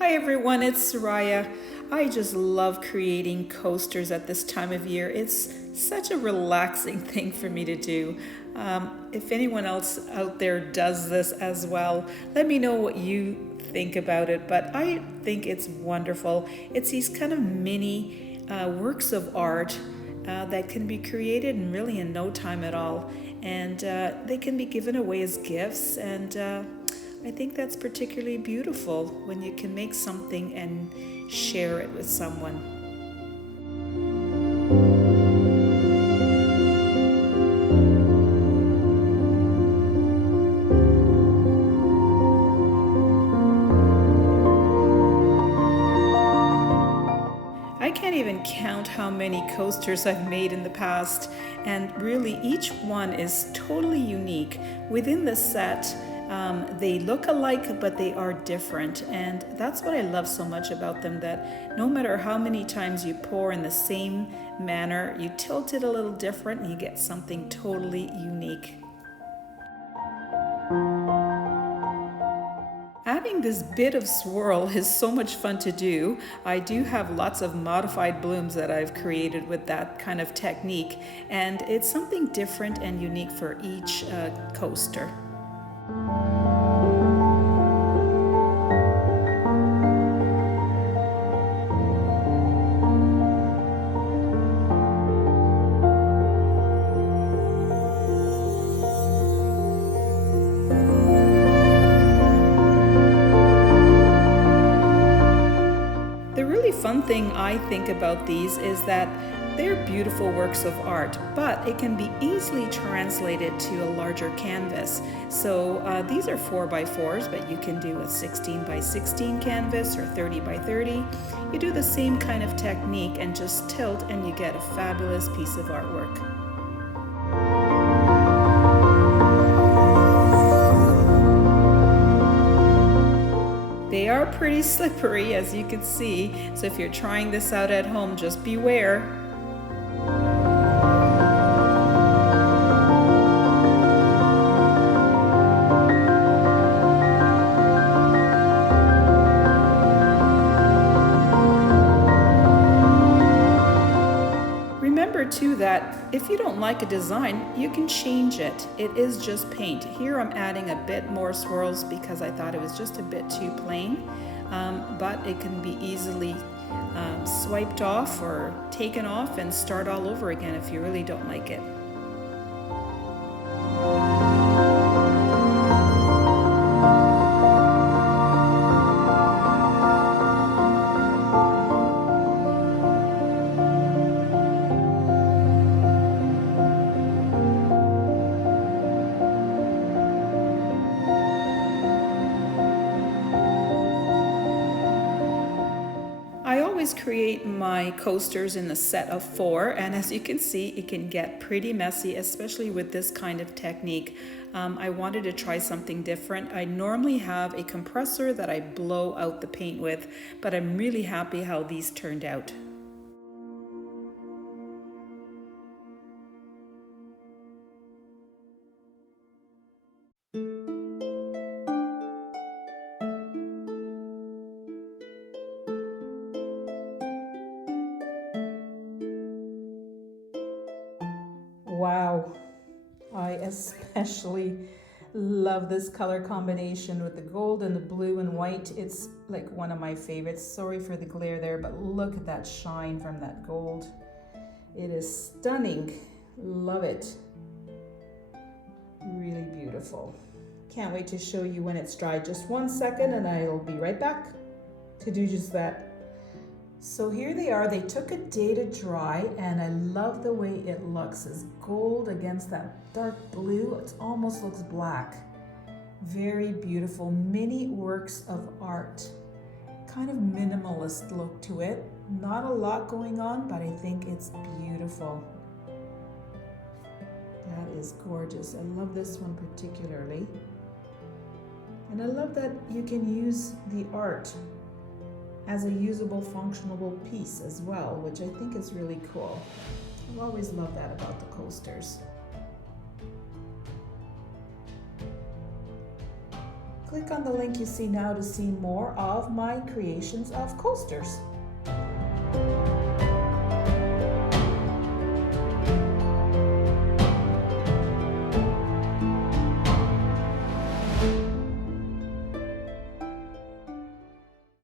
Hi everyone, it's Soraya. I just love creating coasters at this time of year. It's such a relaxing thing for me to do. If anyone else out there does this as well, let me know what you think about it. But I think it's wonderful. It's these kind of mini works of art that can be created really in no time at all. And they can be given away as gifts and I think that's particularly beautiful when you can make something and share it with someone. I can't even count how many coasters I've made in the past, and really each one is totally unique. Within the set, they look alike, but they are different, and that's what I love so much about them, that no matter how many times you pour in the same manner, you tilt it a little different and you get something totally unique. Adding this bit of swirl is so much fun to do. I do have lots of modified blooms that I've created with that kind of technique, and it's something different and unique for each coaster. The really fun thing I think about these is that they're beautiful works of art, but it can be easily translated to a larger canvas. So these are 4x4s, but you can do a 16x16 canvas or 30x30. You do the same kind of technique and just tilt and you get a fabulous piece of artwork. They are pretty slippery, as you can see, so if you're trying this out at home, just beware. Remember too that if you don't like a design, you can change it. It is just paint. Here I'm adding a bit more swirls because I thought it was just a bit too plain, but it can be easily swiped off or taken off and start all over again if you really don't like it. I always create my coasters in a set of 4, and as you can see, it can get pretty messy, especially with this kind of technique. I wanted to try something different. I normally have a compressor that I blow out the paint with, but I'm really happy how these turned out. Wow, I especially love this color combination with the gold and the blue and white. It's like one of my favorites. Sorry for the glare there, but look at that shine from that gold. It is stunning. Love it. Really beautiful. Can't wait to show you when it's dry. Just 1 second and I'll be right back to do just that. So here they are. They took a day to dry and I love the way it looks. It's gold against that dark blue. It almost looks black. Very beautiful mini works of art. Kind of minimalist look to it. Not a lot going on, but I think it's beautiful. That is gorgeous. I love this one particularly. And I love that you can use the art as a usable, functional piece as well, which I think is really cool. I've always loved that about the coasters. Click on the link you see now to see more of my creations of coasters.